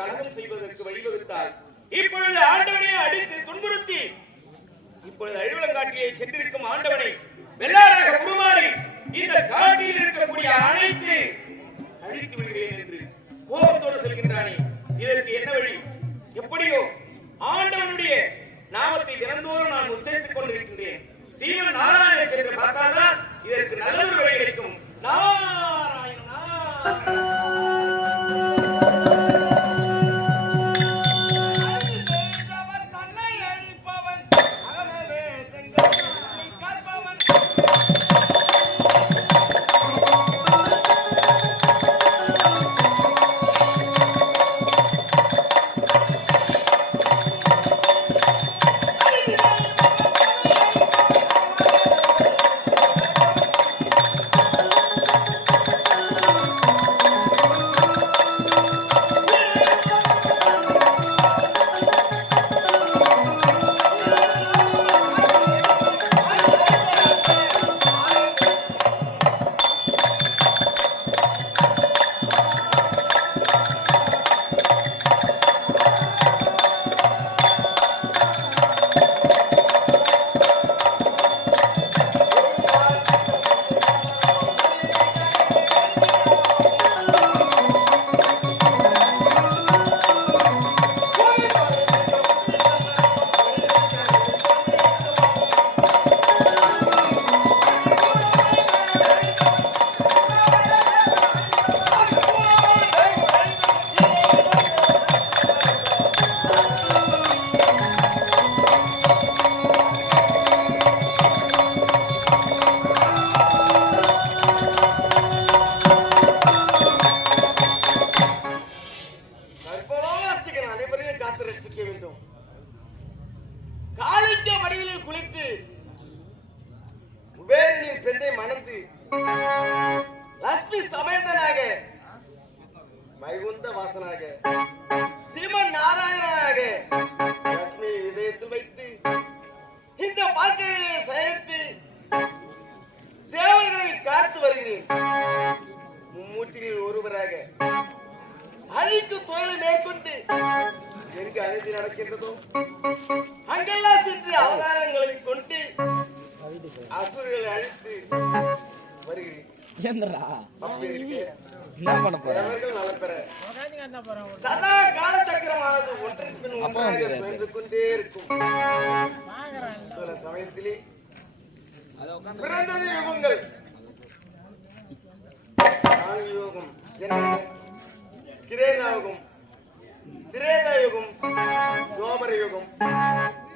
கலகம் செய்வதற்கு வழிவகுத்தார். இப்பொழுது ஆண்டவனை அடித்து துன்புறுத்தி இப்பொழுது அழிவலங்காட்டியை சென்றிருக்கும் ஆண்டவனை வெள்ளாராக உருமாறி இந்த காட்டில் இருக்கக்கூடிய அனைத்து அழித்து விடுகிறேன் என்று கோபத்தோடு சொல்கின்றானே. இதற்கு என்ன வழி? எப்படியோ ஆண்டவனுடைய நாமத்தை தினந்தோறும் நான் உச்சரித்துக் கொண்டிருக்கின்றேன். ஸ்ரீமன் நாராயணன் சென்று பார்த்தால்தான் இதற்கு நல்ல ஒரு லட்சுமி சமேதனாக. வைகுந்த வாசனாக. சீமன் நாராயணனாக. லட்சுமி இதயத்தில் வைத்து. இந்த வாழ்க்கையை சயனித்து தேவர்களை காத்து வருகிறேன். மும்மூர்த்திகளில் ஒருவராக. அழித்து தொழிலை மேற்கொண்டு எங்கு அநீதி நடக்கின்றதோ? அங்கெல்லாம் சென்று அவதாரங்களை கொண்டு அசுரர்களை அழித்து வருகிறேன். இருக்க என்ன பண்ண போற? சதா காலச்சக்கரமானது ஒன்றின் பின் ஒன்றாக சுழன்று கொண்டே இருக்கும். சில சமயத்திலே பிறந்தது யுகங்கள் நான்கு யோகம். என்ன? கிரேதாயுகம் திரேதாயுகம் சோமர யுகம்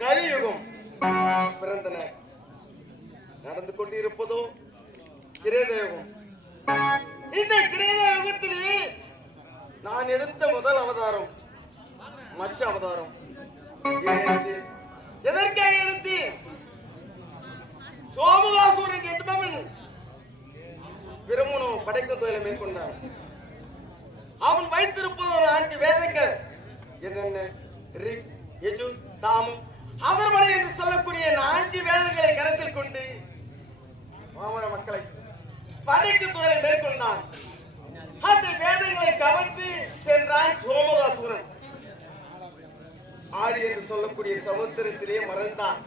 கலியுகம். பிறந்தன. நடந்து கொண்டிருப்பதோ கிரேதயுகம் இந்த கிரேதயுகத்திலே நான் எடுத்த முதல் அவதாரம் மச்ச அவதாரம். எதற்காக எடுத்தேன்? சோமகாசூரன் என்பவன் பிரம்மனும் படைக்கும் தொழிலை மேற்கொண்டான். அவன் வைத்திருப்பது ஒரு ஆண்டு வேதங்கள். என்னென்ன? ரிக் யஜு சாமம் அதர்மனை என்று சொல்லக்கூடிய நான்கு வேதங்களை கருத்தில் கொண்டு மாமன மக்களை படைக்கு தொழிலை மேற்கொண்டான். அந்த வேதங்களை கவர்ந்து சென்றான் சோமகாசுரன் ஆடி என்று சொல்லக்கூடிய சமுத்திரத்திலே மறந்தான்.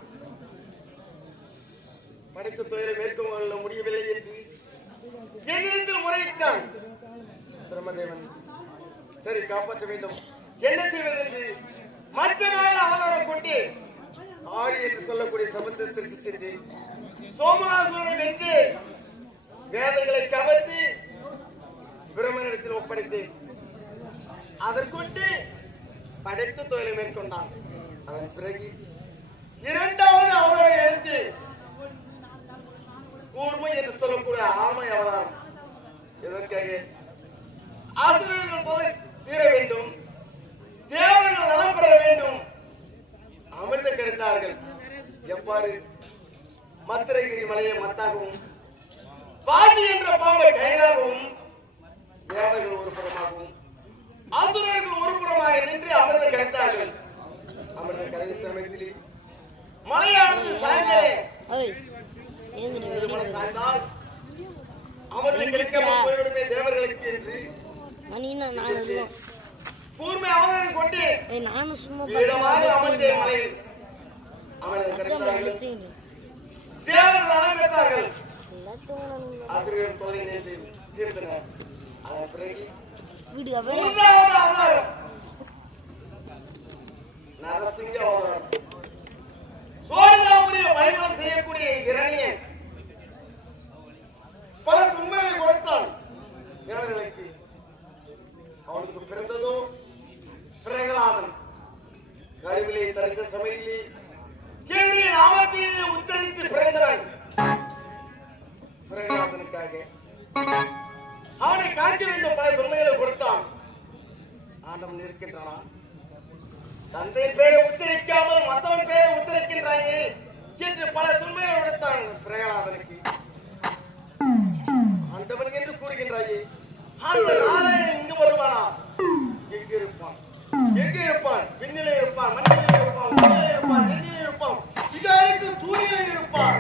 படைத்த தொழிலை மேற்கொள்ள முடியவில்லை என்று என்னிடத்தில் முறையிட்டான். பிரம்மதேவன் சரி காப்பாற்ற வேண்டும். என்ன செய்வது என்று நாள் ஆதாரம் கொண்டு ஆடி என்று சொல்லக்கூடிய சமுத்திரத்திற்கு சென்று சோமநாசுரன் என்று வேதங்களை கவர்ந்து பிரம்மனிடத்தில் ஒப்படைத்து அதற்கொண்டு படைத்து தொழிலை மேற்கொண்டான். அதன் பிறகு இரண்டாவது அவதாரம் எடுத்து கூர்மை என்று சொல்லக்கூடிய ஆமை அவதாரம். எதற்காக? ஆசிரியர்கள் போல தீர வேண்டும் தேவர்கள் நலம் பெற வேண்டும். அமிர்த கிடைத்தார்கள். எவ்வாறு? மத்திரகிரி மலையை மத்தாகவும் வாசி என்ற பாம்பை கயிறாகவும் தேவர்கள் ஒரு புறமாகவும் ஆசுரர்கள் ஒரு புறமாக நின்று அமிர்தம் கிடைத்தார்கள் அமிர்தம் கிடைத்த சமயத்திலே மலையானது இது மலை சாய்ந்தால் கிடைக்காமல் போய்விடுமே தேவர்களுக்கு என்று கூர்மை அவதாரம் கொண்டு நானும் சும்மா அமர்ந்தே மலையில் அவனை கிடைத்தார்கள் தேவர்கள் நலம் பெற்றார்கள் செய்யக்கூடிய இரணியன் பல துன்பங்களை கொடுத்தான் தேவர்களுக்கு அவனுக்கு பிறந்ததோ பிரகலாதன் கருவிலே தருகிற சமையலே கேள்வியை நாமத்தையே உச்சரித்து பிறந்தவன். பிரகலாதனுக்காக. அவனை காக்க வேண்டும் பல தொன்மைகளை கொடுத்தான். ஆண்டவன் இருக்கின்றானா? தந்தை பேரை உத்தரிக்காமல் மற்றவன் பேரை உத்தரிக்கின்றாயே என்று பல துன்மைகளை கொடுத்தான் பிரகலாதனுக்கு. ஆண்டவன் என்று கூறுகின்றாயே ஆண்டவன் இங்கு வருவானா? எங்க இருப்பான். எங்க இருப்பான்? விண்ணிலே இருப்பான் மண்ணிலே இருப்பான் உலகிலே இருப்பான் எண்ணிலே இருப்பான். இதாருக்கு தூணிலே இருப்பான்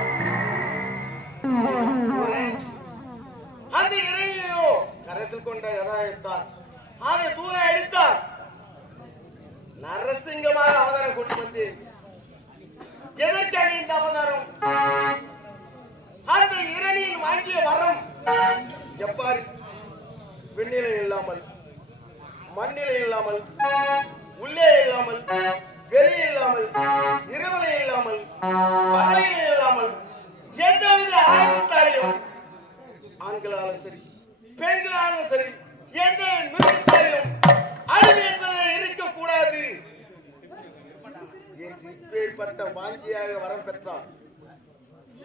ஒரே அந்த இறையோ கரத்தில் கொண்ட அதை அடித்தார். நரசிங்கமாக அவதாரம் கொண்டு வந்து எதற்காக இந்த அவதாரம்? அந்த வாங்கிய வரம். விண்ணிலை இல்லாமல் மண்ணிலை இல்லாமல் உள்ளே இல்லாமல் வெளியே இல்லாமல் இரவலை இல்லாமல் பகலிலே இல்லாமல் எந்தவித ஆயத்தாலையும் ஆண்களாலும் சரி பெண்களாலும் சரி எந்த மிருகத்தாலும் அழிவு என்பதை இருக்கக்கூடாது என்று இப்பேற்பட்ட வாஞ்சியாக வரம் பெற்றான்?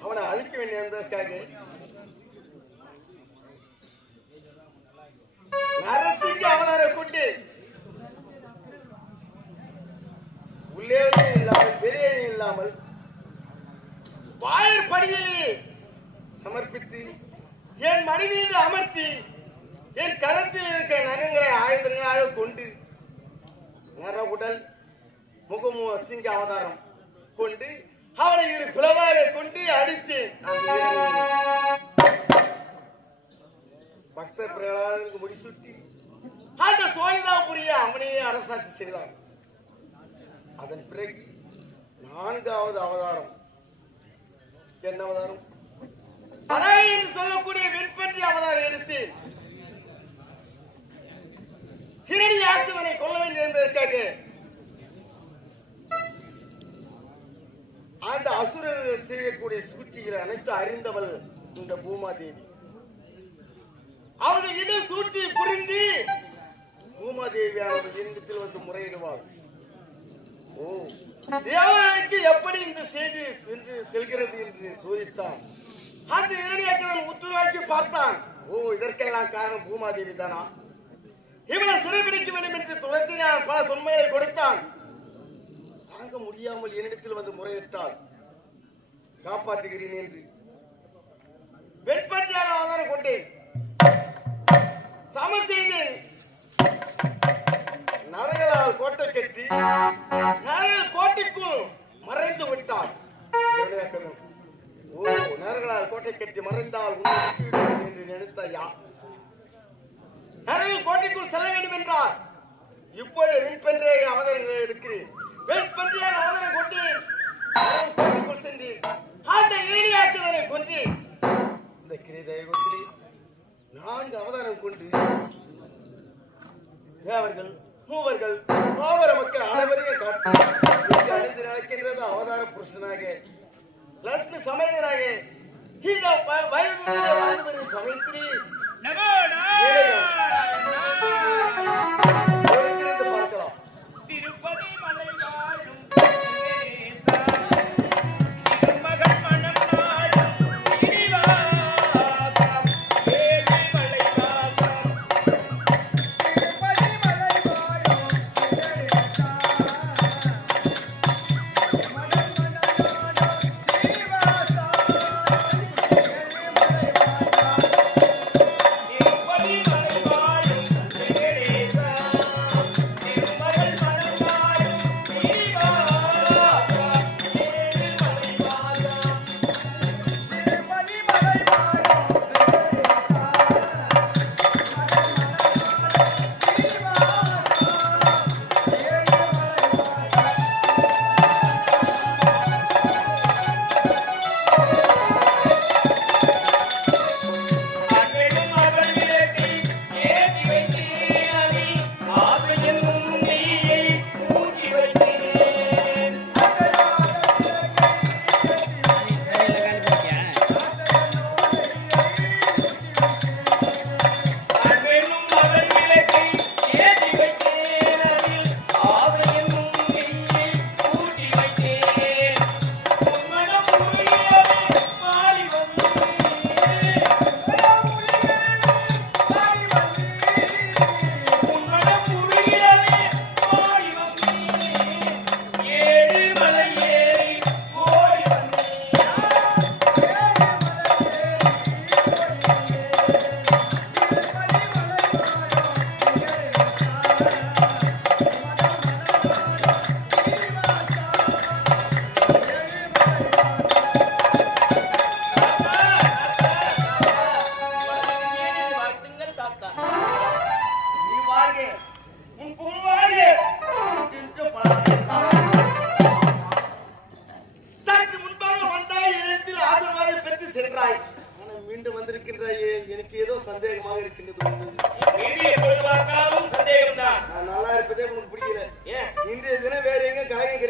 அவனை அழிக்க வேண்டிய என்பதற்காக நரசிங்க அவனரை கொண்டு. உள்ளே இல்லாமல் வெளியே இல்லாமல் வாயர் சமர்ப்பித்து என் மடி மீது அமர்த்தி என் கரத்தில் இருக்க நகங்களை ஆயுதங்களாக கொண்டு நர உடல் முகமு சிங்க அவதாரம் கொண்டு அவளை இரு பிளவாக கொண்டு அடித்து பக்தர் பிரகலாதனுக்கு முடிசூட்டி அந்த சோழிதாபுரிய அவனையே அரசாட்சி செய்தான். அதன் பிறகு நான்காவது அவதாரம். என்ன அவதாரம்? பறை என்று சொல்லக்கூடிய வெண்பன்றி அவதாரம் எடுத்து ஹிரணியாக்குவனை கொல்ல வேண்டும் என்பதற்காக அந்த அசுரர்கள் செய்யக்கூடிய சூழ்ச்சிகளை அனைத்து அறிந்தவள் இந்த பூமாதேவி. அவர்கள் இடம் சூழ்ச்சி புரிந்து பூமாதேவியானவர்கள் என்னிடத்தில் வந்து முறையிடுவாள். ஓ தேவனுக்கு எப்படி இந்த செய்தி சென்று செல்கிறது என்று சோதித்தான். அந்த இரணியாக்கவன் உற்று நோக்கி பார்த்தான். ஓ இதற்கெல்லாம் காரணம் பூமாதேவி தானா? இவனை சிறைபிடிக்க வேண்டும் என்று துரத்தினான். பல தொன்மையை கொடுத்தான். தாங்க முடியாமல் என்னிடத்தில் வந்து முறையிட்டால் காப்பாற்றுகிறேன் என்று. வெண்பற்றியாக அவதாரம் கொண்டேன். சமர் செய்தேன். நரைகளால் கோட்டை கட்டி நரைகள் கோட்டைக்குள் மறைந்து விட்டான். நரகளால் கோட்டை கட்டி மறைந்தால் என்று நினைத்த யா நரகில் கோட்டைக்குள் செல்ல வேண்டும் என்றார். இப்போது வெண்பன்றே அவதாரங்கள் எடுக்கிறேன். வெண்பன்றியாக அவதரம் கொண்டு கோட்டைக்குள் சென்று அந்த இணையாக்குதலை கொன்று இந்த கிரீதையை கொண்டு நான்கு அவதாரம் கொண்டு தேவர்கள் மூவர்கள் மாவர மக்கள் அனைவரையும் காட்டு இங்கு அணிந்து நடக்கின்றது அவதார புருஷனாக லட்சுமி சமேதனாக இந்த வயது சமைத்திரி வரும் நமோ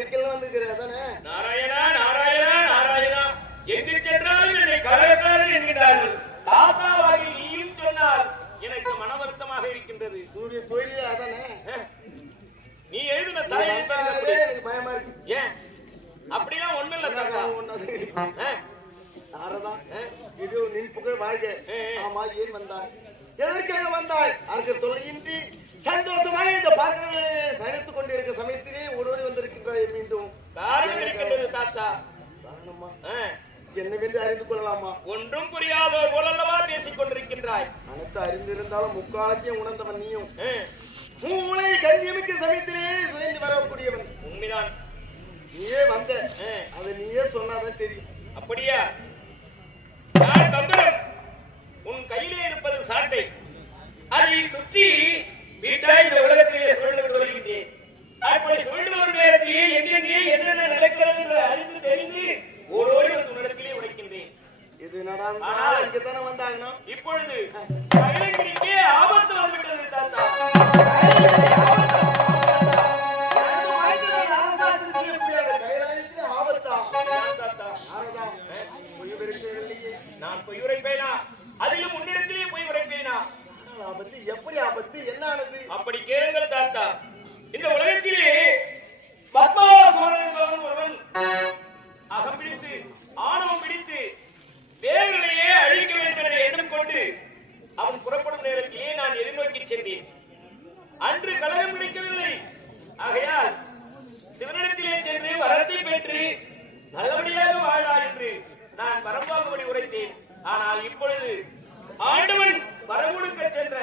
எங்க காயம் ஒன்றும் புரியாதோர் போலல்லவா பேசிக் கொண்டிருக்கின்றாய். அனைத்து அறிந்திருந்தாலும் முக்காலத்தையும் உணர்ந்தவன் நீயும். மூளை கண்ணியமிக்க சமயத்திலே சுயந்து வரக்கூடியவன். உண்மைதான் நீயே வந்த. அதை நீயே சொன்னாதான் தெரியும். அப்படியா? நான் கம்பரம் உன் கையிலே இருப்பது சாட்டை. அதை சுற்றி விட்டாய் இந்த உலகத்திலே சுழண்டு வருகின்றேன் அப்படி சுழண்டு வரும் நேரத்திலே எங்கெங்கே என்னென்ன நடக்கிறது என்று அறிந்து தெரிந்து வந்து உன்னிடத்திலே உழைக்கின்றேன். இது நடந்தா ஆனால் இங்க தானே வந்தாகணும்? இப்பொழுது கைலங்கிரிக்கே ஆபத்து வந்துவிட்டது தாத்தா. பெற்று நல்லபடியாக வாழா என்று நான் வரம்பாகுபடி உரைத்தேன். ஆனால் இப்பொழுது ஆண்டவன் வரம் சென்ற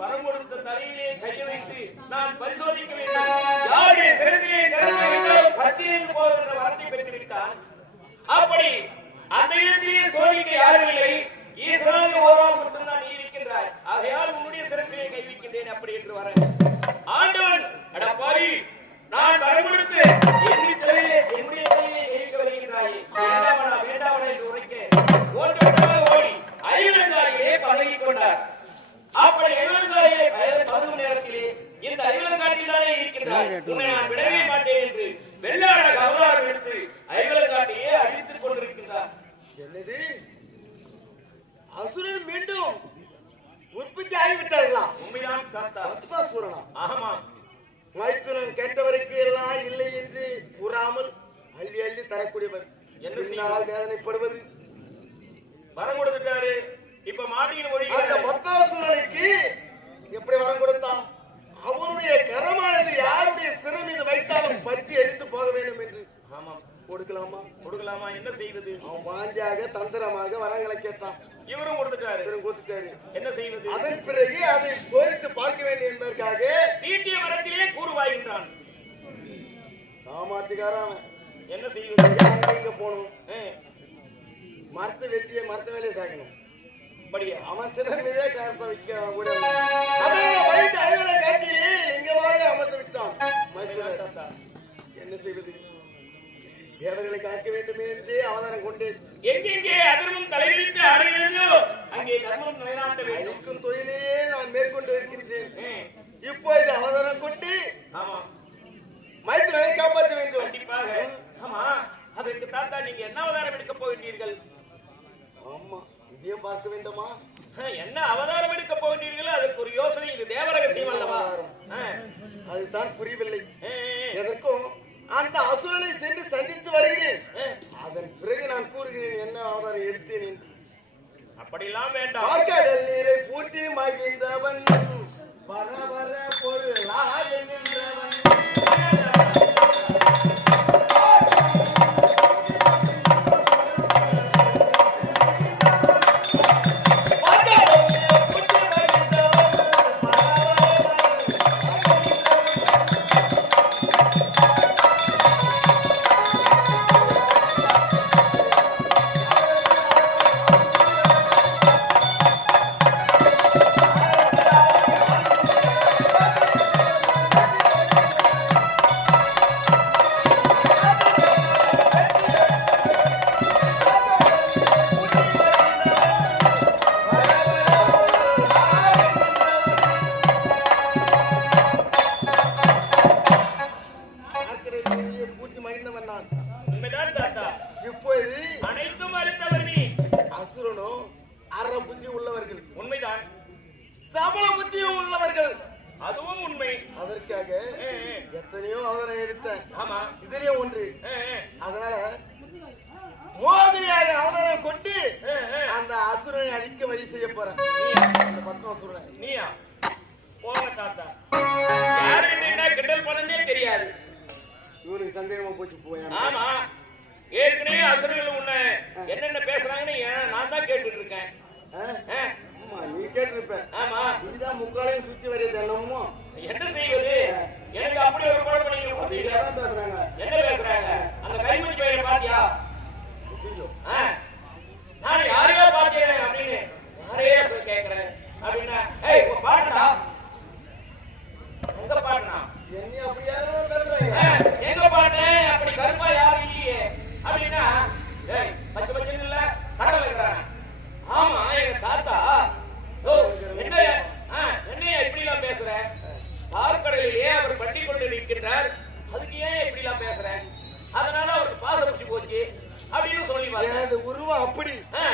வரம் தலையிலே கையை வைத்து நான் பரிசோதிக்க வேண்டும். யாருடைய சிறசிலே கருத்து வைத்தால் பத்திரிந்து வரத்தை பெற்று அப்படி அந்த இடத்திலே சோதிக்க யாரும் இல்லை. ஈஸ்வரனுக்கு ஒருவன் மட்டும்தான் நீ இருக்கின்றாய் ஆகையால் உன்னுடைய சிறப்பிலே கைவிக்கின்றேன் அப்படி என்று வர. ஆண்டவன் அடப்பாவி நான் பயமுடுத்து என்னுடைய தலையிலே என்னுடைய தலையிலே எரிக்க வருகிறாயே. வேண்டாமனா வேண்டாமனா என்று உரைக்க ஓட்டமாக ஓடி ஐவந்தாரியே பழகிக் கொண்டார் அப்படி ஐவந்தாரியை பதுவும் நேரத்திலே இந்த ஐவலங்காட்டில்தானே இருக்கின்றாய் உன்னை நான் விடவே மாட்டேன் என்று வெள்ளாட அவதாரம் எடுத்து ஐவலங்காட்டியே அழித்துக் கொண்டிருக்கின்றார் என்னது அசுரன் மீண்டும் உற்பத்தி ஆகிவிட்டார்களா உண்மைதான் தாத்தா பத்மாசுரனா ஆமாம் மைத்துனன் கேட்டவருக்கு எல்லாம் இல்லை என்று கூறாமல் அள்ளி அள்ளி தரக்கூடியவர் என்ன பின்னால் வேதனைப்படுவது வரம் கொடுத்துட்டாரு இப்ப மாட்டிக்கிட்டு அந்த ஒழிக்கிறாரு பத்மாசுரனுக்கு எப்படி வரம் கொடுத்தான் அவனுடைய கரமானது யாருடைய சிறு மீது வைத்தாலும் பற்றி எரிந்து போக வேண்டும் என்று ஆமாம் கொடுக்கலாமா? என்ன செய்வது? அவன் வாஞ்சாக தந்திரமாக வரங்களை கேட்டான். இவரும் கொடுத்துட்டாரு. இவரும் கொடுத்துட்டாரு. என்ன செய்வது? அதன் பிறகு அதை சோதித்து பார்க்க வேண்டும் என்பதற்காக தீட்டிய வரத்திலே கூறுவாயின்றான். சாமாத்திக்காரன் என்ன செய்வது? இங்க போகணும்? மரத்து வெட்டிய மரத்து வேலையை சாக்கணும் அப்படியா? அவன் சிறு மீதே கருத்தை வைக்க கூட. வைத்து அலுவலை காட்டிலே லிங்கமாக அமர்ந்து விட்டான். என்ன செய்வது? தேவர்களை காக்க வேண்டுமே என்று அவதாரம் கொண்டு எங்கெங்கே அதர்மம் தலைவிரித்து ஆடுகிறதோ? அங்கே தர்மம் நிலைநாட்ட வேண்டும் தொழிலையே நான் மேற்கொண்டு இருக்கின்றேன். ஏ, இப்போது அவதாரம் கொண்டு ஆமா. மைத்திரனை காப்பாற்ற வேண்டும். கண்டிப்பாக. ஆமா. அதற்கு தாத்தா நீங்க என்ன அவதாரம் எடுக்க போகின்றீர்கள்? ஆமா. இதையும் பார்க்க வேண்டுமா? என்ன அவதாரம் எடுக்க போகின்றீர்களோ அதற்கு ஒரு யோசனை இது. தேவரகசியம் அல்லவா? அதுதான் புரியவில்லை. எதற்கும் அந்த அசுரனை சென்று சந்தித்து வருகிறேன். அதன் பிறகு நான் கூறுகிறேன் என்ன அவதாரம் எடுத்தேன்? அப்படிலாம் வேண்டாம். பார்க்கடல் நீரை பூட்டி மகிழ்ந்தவன் வர வர பொருளாக நின்றவன். போச்சு போயா ஆமா. ஏற்கனவே அசுரர்கள் உன்னை என்னென்ன பேசுறாங்கன்னு நான் தான் கேட்டுட்டு இருக்கேன் நீ கேட்டிருப்ப. ஆமா. இதுதான் முக்காலையும் சுத்தி வரைய தினமும் என்ன செய்வது? எனக்கு அப்படி ஒரு குழப்பம் நீங்க பேசுறாங்க. என்ன பேசுறாங்க? அந்த கைமணி பையனை பாத்தியா ஐயோ. ஆ, நான் யாரையோ பார்த்தேன் அப்படின்னு யாரையோ சொல்லி கேட்கிறேன் அப்படின்னா ஏய் உங்க பாட்டுடா எங்க பாட்டுனா என்னைய அப்படி யாரோ பேசுறாங்க ஆ, எங்க பாட்டு அப்படி கருப்பா யாரும் இல்லையே அப்படின்னா ஏய் பச்சை பச்சை இல்ல கடவுள் இருக்கிறாங்க ஆமா எங்க தாத்தா ஓ என்னையா ஆ, என்னையா இப்படி எல்லாம் பேசுற பார்க்கடலிலேயே அவர் பட்டி கொண்டு நிற்கின்றார் அதுக்கு ஏன் இப்படி எல்லாம் பேசுற அதனால அவருக்கு பாச பிடிச்சு போச்சு அப்படின்னு சொல்லி பாருங்க எனது உருவம் அப்படி ஆ,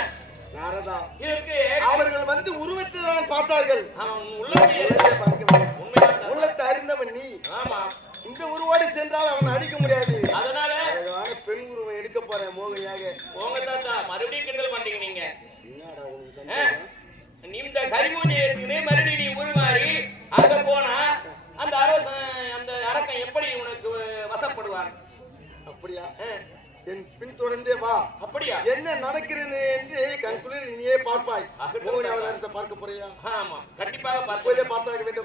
நாரதா இதற்கு அவர்கள் வந்து உருவத்தை தான் பார்த்தார்கள் அவன் உள்ளத்தை உள்ளத்தை பார்க்கவில்லை. உண்மைதான் தாத்தா. உள்ளத்தை அறிந்தவன் நீ ஆமா இந்த சென்றால் அவன் அடிக்க முடியாது. அதனால பெண் உருவம் எடுக்க போறேன் மோகினியாக. உங்க தாத்தா மறுபடியும் கிண்டல் பண்றீங்க நீங்க? நீ இந்த கரிமூஞ்சி எடுத்துக்கிட்டு மறுபடியும் நீ உருமாறி அங்க போனா அந்த அரச அந்த அரக்கன் எப்படி உனக்கு வசப்படுவான்? அப்படியா? என் பின் தொடர்ந்தே வா. அப்படியா? என்ன நடக்கிறது என்று கண்குளிர் நீயே பார்ப்பாய். மோகினி அவதாரத்தை பார்க்க போறியா? ஆமா கண்டிப்பாக அப்போதே பார்த்தாக வேண்டுமா.